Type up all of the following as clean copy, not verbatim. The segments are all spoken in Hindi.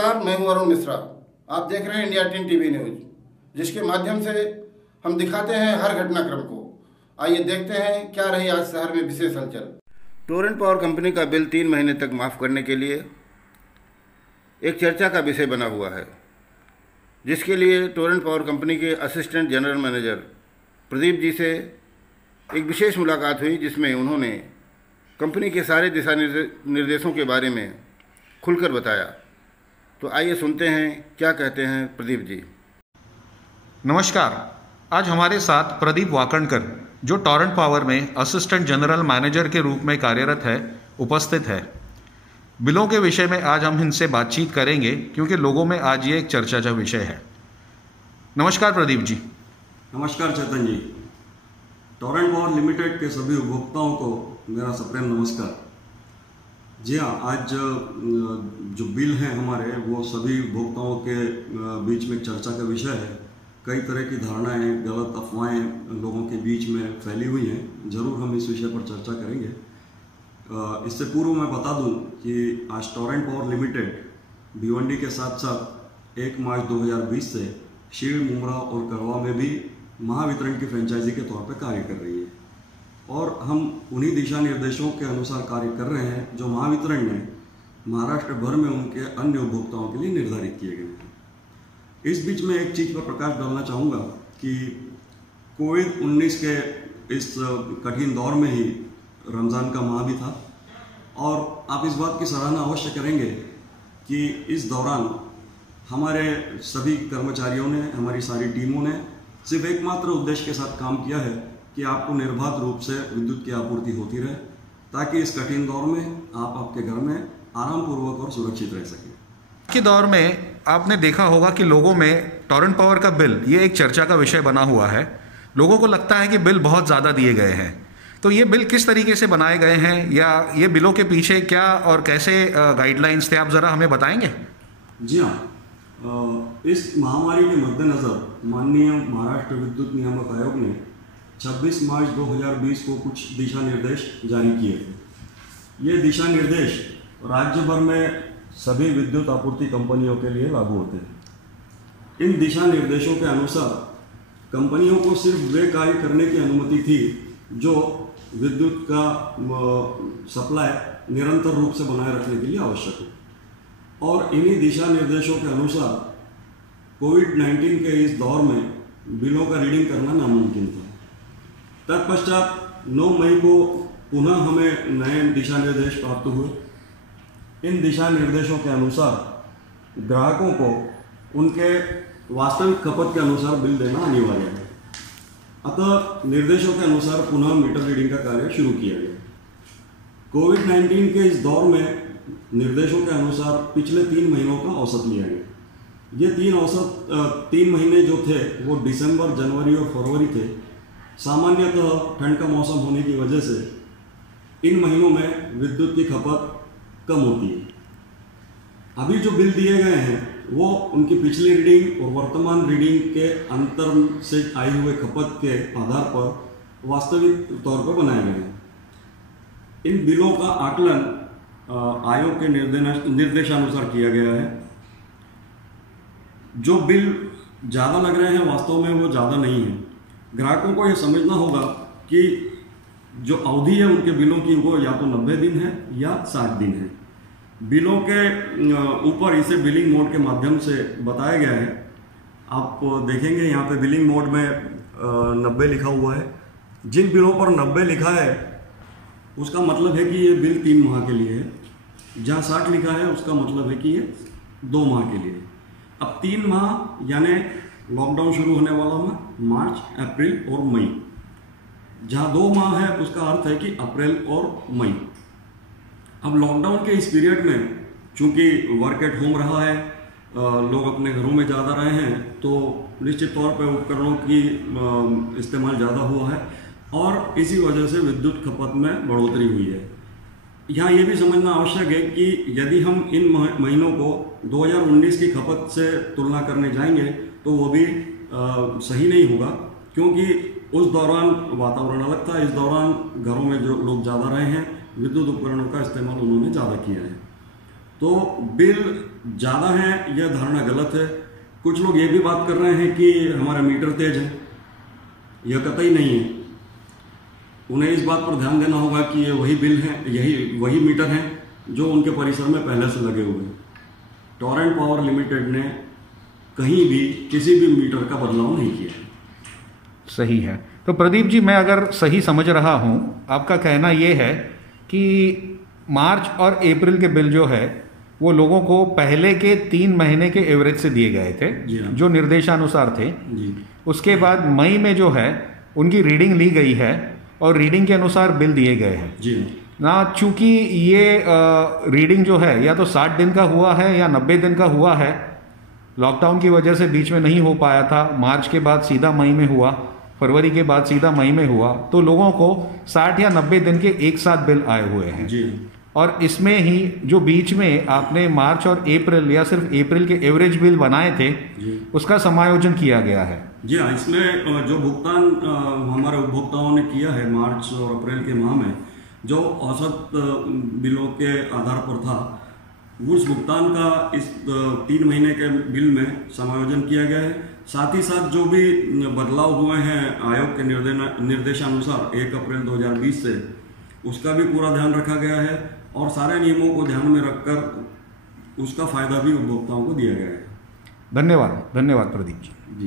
नमस्कार, मैं हूं अरुण मिश्रा। आप देख रहे हैं इंडिया 10 टीवी न्यूज, जिसके माध्यम से हम दिखाते हैं हर घटनाक्रम को। आइए देखते हैं क्या रही आज शहर में विशेष हलचल। टोरेंट पावर कंपनी का बिल 3 महीने तक माफ़ करने के लिए एक चर्चा का विषय बना हुआ है, जिसके लिए टोरेंट पावर कंपनी के assistant general manager Pradeep ji से एक विशेष मुलाकात हुई, जिसमें उन्होंने कंपनी के सारे दिशा निर्देशों के बारे में खुलकर बताया। तो आइए सुनते हैं क्या कहते हैं प्रदीप जी। नमस्कार, आज हमारे साथ प्रदीप वाकणकर, जो टोरेंट पावर में असिस्टेंट जनरल मैनेजर के रूप में कार्यरत है, उपस्थित है। बिलों के विषय में आज हम इनसे बातचीत करेंगे, क्योंकि लोगों में आज ये एक चर्चा का विषय है। नमस्कार प्रदीप जी। नमस्कार चेतन जी। टोरेंट पावर लिमिटेड के सभी उपभोक्ताओं को मेरा सप्रेम नमस्कार। जी हाँ, आज जो बिल हैं हमारे, वो सभी उपभोक्ताओं के बीच में चर्चा का विषय है। कई तरह की धारणाएं, गलत अफवाहें लोगों के बीच में फैली हुई हैं। जरूर हम इस विषय पर चर्चा करेंगे। इससे पूर्व मैं बता दूं कि आज टोरेंट पावर लिमिटेड भिवंडी के साथ साथ 1 मार्च 2020 से शील, मुमरा और करवा में भी महावितरण की फ्रेंचाइजी के तौर पर कार्य कर रही है, और हम उन्हीं दिशा निर्देशों के अनुसार कार्य कर रहे हैं जो महावितरण ने महाराष्ट्र भर में उनके अन्य उपभोक्ताओं के लिए निर्धारित किए गए हैं। इस बीच में एक चीज पर प्रकाश डालना चाहूँगा कि कोविड-19 के इस कठिन दौर में ही रमज़ान का माह भी था, और आप इस बात की सराहना अवश्य करेंगे कि इस दौरान हमारे सभी कर्मचारियों ने, हमारी सारी टीमों ने सिर्फ एकमात्र उद्देश्य के साथ काम किया है कि आपको निर्बाध रूप से विद्युत की आपूर्ति होती रहे, ताकि इस कठिन दौर में आप आपके घर में आरामपूर्वक और सुरक्षित रह सकें। के दौर में आपने देखा होगा कि लोगों में टोरेंट पावर का बिल ये एक चर्चा का विषय बना हुआ है। लोगों को लगता है कि बिल बहुत ज़्यादा दिए गए हैं। तो ये बिल किस तरीके से बनाए गए हैं, या ये बिलों के पीछे क्या और कैसे गाइडलाइंस थे, आप ज़रा हमें बताएंगे? जी हाँ, इस महामारी के मद्देनज़र माननीय महाराष्ट्र विद्युत नियामक आयोग ने 26 मार्च 2020 को कुछ दिशा निर्देश जारी किए थे। ये दिशा निर्देश राज्य भर में सभी विद्युत आपूर्ति कंपनियों के लिए लागू होते हैं। इन दिशा निर्देशों के अनुसार कंपनियों को सिर्फ वे कार्य करने की अनुमति थी जो विद्युत का सप्लाई निरंतर रूप से बनाए रखने के लिए आवश्यक है, और इन्हीं दिशा निर्देशों के अनुसार कोविड-19 के इस दौर में बिलों का रीडिंग करना नामुमकिन था। तत्पश्चात 9 मई को पुनः हमें नए दिशा निर्देश प्राप्त हुए। इन दिशा निर्देशों के अनुसार ग्राहकों को उनके वास्तविक खपत के अनुसार बिल देना अनिवार्य है। अतः निर्देशों के अनुसार पुनः मीटर रीडिंग का कार्य शुरू किया गया। कोविड-19 के इस दौर में निर्देशों के अनुसार पिछले 3 महीनों का औसत लिया गया। ये 3 महीने जो थे वो दिसंबर, जनवरी और फरवरी थे। सामान्यतः ठंड का मौसम होने की वजह से इन महीनों में विद्युत की खपत कम होती है। अभी जो बिल दिए गए हैं वो उनकी पिछली रीडिंग और वर्तमान रीडिंग के अंतर से आई हुए खपत के आधार पर वास्तविक तौर पर बनाए गए हैं। इन बिलों का आकलन आयोग के निर्देशानुसार किया गया है। जो बिल ज़्यादा लग रहे हैं वास्तव में वो ज़्यादा नहीं है। ग्राहकों को यह समझना होगा कि जो अवधि है उनके बिलों की वो या तो 90 दिन है या 60 दिन है। बिलों के ऊपर इसे बिलिंग मोड के माध्यम से बताया गया है। आप देखेंगे यहाँ पे बिलिंग मोड में 90 लिखा हुआ है। जिन बिलों पर 90 लिखा है उसका मतलब है कि ये बिल 3 माह के लिए है। जहाँ 60 लिखा है उसका मतलब है कि ये 2 माह के लिए है। अब 3 माह यानी लॉकडाउन शुरू होने वाला मार्च, अप्रैल और मई। जहाँ 2 माह है उसका अर्थ है कि अप्रैल और मई। अब लॉकडाउन के इस पीरियड में चूंकि वर्क एट होम रहा है, लोग अपने घरों में ज़्यादा रहे हैं, तो निश्चित तौर पर उपकरणों की इस्तेमाल ज़्यादा हुआ है, और इसी वजह से विद्युत खपत में बढ़ोतरी हुई है। यहाँ ये भी समझना आवश्यक है कि यदि हम इन महीनों को 2019 की खपत से तुलना करने जाएंगे तो वो भी सही नहीं होगा, क्योंकि उस दौरान वातावरण अलग था। इस दौरान घरों में जो लोग ज़्यादा रहे हैं, विद्युत उपकरणों का इस्तेमाल उन्होंने ज़्यादा किया है। तो बिल ज़्यादा है यह धारणा गलत है। कुछ लोग ये भी बात कर रहे हैं कि हमारा मीटर तेज है, यह कतई नहीं है। उन्हें इस बात पर ध्यान देना होगा कि ये वही बिल है, यही वही मीटर हैं जो उनके परिसर में पहले से लगे हुए हैं। टोरेंट पावर लिमिटेड ने कहीं भी किसी भी मीटर का बदलाव नहीं किया है। सही है। तो प्रदीप जी, मैं अगर सही समझ रहा हूं, आपका कहना यह है कि मार्च और अप्रैल के बिल जो है वो लोगों को पहले के 3 महीने के एवरेज से दिए गए थे, जो निर्देशानुसार थे। उसके बाद मई में जो है उनकी रीडिंग ली गई है और रीडिंग के अनुसार बिल दिए गए हैं ना। चूंकि ये रीडिंग जो है या तो 60 दिन का हुआ है या 90 दिन का हुआ है, लॉकडाउन की वजह से बीच में नहीं हो पाया था, मार्च के बाद सीधा मई में हुआ, फरवरी के बाद सीधा मई में हुआ, तो लोगों को 60 या 90 दिन के एक साथ बिल आए हुए हैं जी। और इसमें ही जो बीच में आपने मार्च और अप्रैल या सिर्फ अप्रैल के एवरेज बिल बनाए थे उसका समायोजन किया गया है। जी हाँ, इसमें जो भुगतान हमारे उपभोक्ताओं ने किया है मार्च और अप्रैल के माह में, जो औसत बिलों के आधार पर था, उस भुगतान का इस 3 महीने के बिल में समायोजन किया गया है। साथ ही साथ जो भी बदलाव हुए हैं आयोग के निर्देशानुसार 1 अप्रैल 2020 से, उसका भी पूरा ध्यान रखा गया है और सारे नियमों को ध्यान में रखकर उसका फायदा भी उपभोक्ताओं को दिया गया है। धन्यवाद, धन्यवाद प्रदीप जी।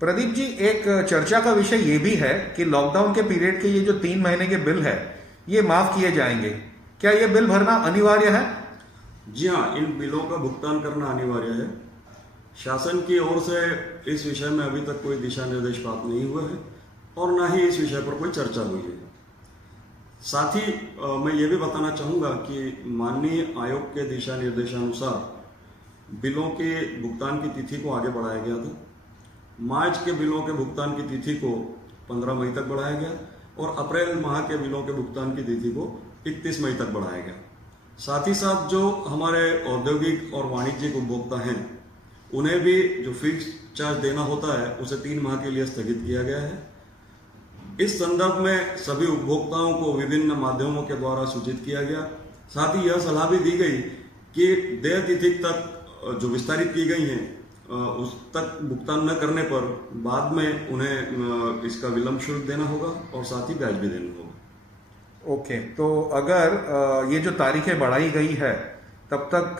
प्रदीप जी, एक चर्चा का विषय ये भी है कि लॉकडाउन के पीरियड के ये जो 3 महीने के बिल है ये माफ किए जाएंगे, क्या ये बिल भरना अनिवार्य है? जी हाँ, इन बिलों का भुगतान करना अनिवार्य है। शासन की ओर से इस विषय में अभी तक कोई दिशा निर्देश प्राप्त नहीं हुए हैं और ना ही इस विषय पर कोई चर्चा हुई है। साथ ही मैं ये भी बताना चाहूंगा कि माननीय आयोग के दिशा निर्देशानुसार बिलों के भुगतान की तिथि को आगे बढ़ाया गया था। मार्च के बिलों के भुगतान की तिथि को 15 मई तक बढ़ाया गया और अप्रैल माह के बिलों के भुगतान की तिथि को 31 मई तक बढ़ाया गया। साथ ही साथ जो हमारे औद्योगिक और वाणिज्यिक उपभोक्ता हैं, उन्हें भी जो फिक्स चार्ज देना होता है उसे 3 माह के लिए स्थगित किया गया है। इस संदर्भ में सभी उपभोक्ताओं को विभिन्न माध्यमों के द्वारा सूचित किया गया। साथ ही यह सलाह भी दी गई कि देय तिथि तक जो विस्तारित की गई हैं उस तक भुगतान न करने पर बाद में उन्हें इसका विलंब शुल्क देना होगा और साथ ही ब्याज भी देना होगा। ओके, तो अगर ये जो तारीखें बढ़ाई गई है तब तक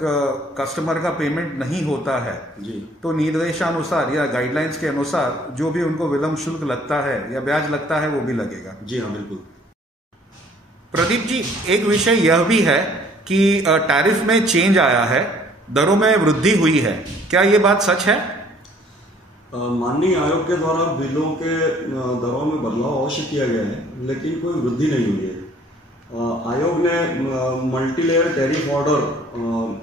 कस्टमर का पेमेंट नहीं होता है जी, तो निर्देशानुसार या गाइडलाइंस के अनुसार जो भी उनको विलंब शुल्क लगता है या ब्याज लगता है वो भी लगेगा। जी हाँ, बिल्कुल। प्रदीप जी, एक विषय यह भी है कि टैरिफ में चेंज आया है, दरों में वृद्धि हुई है, क्या ये बात सच है? माननीय आयोग के द्वारा बिलों के दरों में बदलाव अवश्य किया गया है, लेकिन कोई वृद्धि नहीं हुई है। आयोग ने मल्टीलेयर टैरिफ ऑर्डर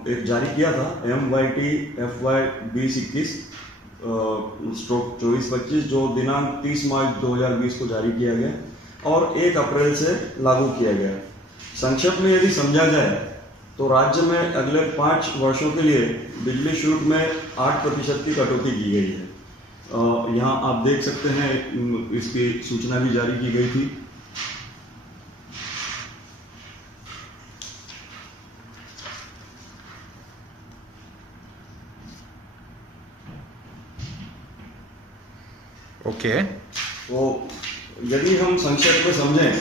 एक जारी किया था, MYT FY 2021 स्ट्रोक 2425, जो दिनांक 30 मार्च 2020 को जारी किया गया और 1 अप्रैल से लागू किया गया। संक्षेप में यदि समझा जाए तो राज्य में अगले 5 वर्षों के लिए बिजली शुल्क में 8% की कटौती की गई है। यहाँ आप देख सकते हैं, इसकी सूचना भी जारी की गई थी। ओके, तो यदि हम संक्षेप में समझें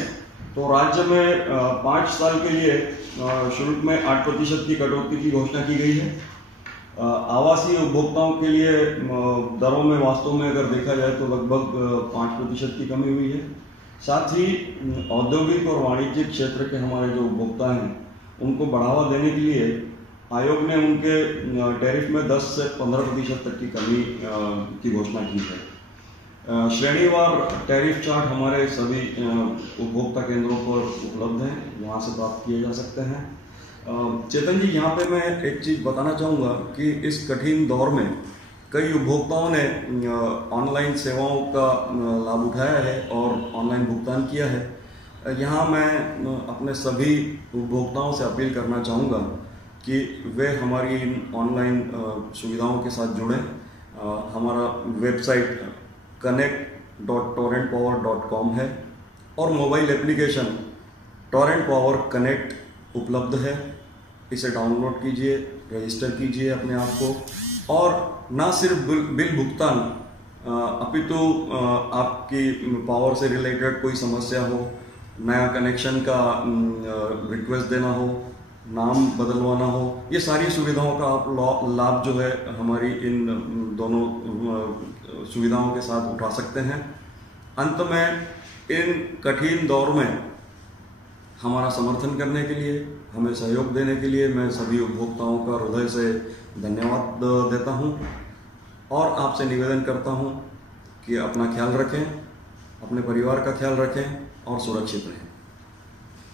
तो राज्य में 5 साल के लिए शुल्क में 8% की कटौती की घोषणा की गई है। आवासीय उपभोक्ताओं के लिए दरों में वास्तव में अगर देखा जाए तो लगभग 5% की कमी हुई है। साथ ही औद्योगिक और वाणिज्यिक क्षेत्र के हमारे जो उपभोक्ता हैं उनको बढ़ावा देने के लिए आयोग ने उनके टैरिफ में 10 से 15% तक की कमी की घोषणा की है। श्रेणीवार टैरिफ चार्ट हमारे सभी उपभोक्ता केंद्रों पर उपलब्ध हैं, वहाँ से प्राप्त किए जा सकते हैं। चेतन जी, यहाँ पे मैं एक चीज़ बताना चाहूँगा कि इस कठिन दौर में कई उपभोक्ताओं ने ऑनलाइन सेवाओं का लाभ उठाया है और ऑनलाइन भुगतान किया है। यहाँ मैं अपने सभी उपभोक्ताओं से अपील करना चाहूँगा कि वे हमारी इन ऑनलाइन सुविधाओं के साथ जुड़ें। हमारा वेबसाइट connect.torrentpower.com है और mobile application Torrent power connect उपलब्ध है। इसे डाउनलोड कीजिए, रजिस्टर कीजिए अपने आप को, और ना सिर्फ बिल भुगतान अपितु आपकी पावर से रिलेटेड कोई समस्या हो, नया कनेक्शन का रिक्वेस्ट देना हो, नाम बदलवाना हो, ये सारी सुविधाओं का आप लाभ जो है हमारी इन दोनों सुविधाओं के साथ उठा सकते हैं। अंत में इन कठिन दौर में हमारा समर्थन करने के लिए, हमें सहयोग देने के लिए मैं सभी उपभोक्ताओं का हृदय से धन्यवाद देता हूं और आपसे निवेदन करता हूं कि अपना ख्याल रखें, अपने परिवार का ख्याल रखें और सुरक्षित रहें।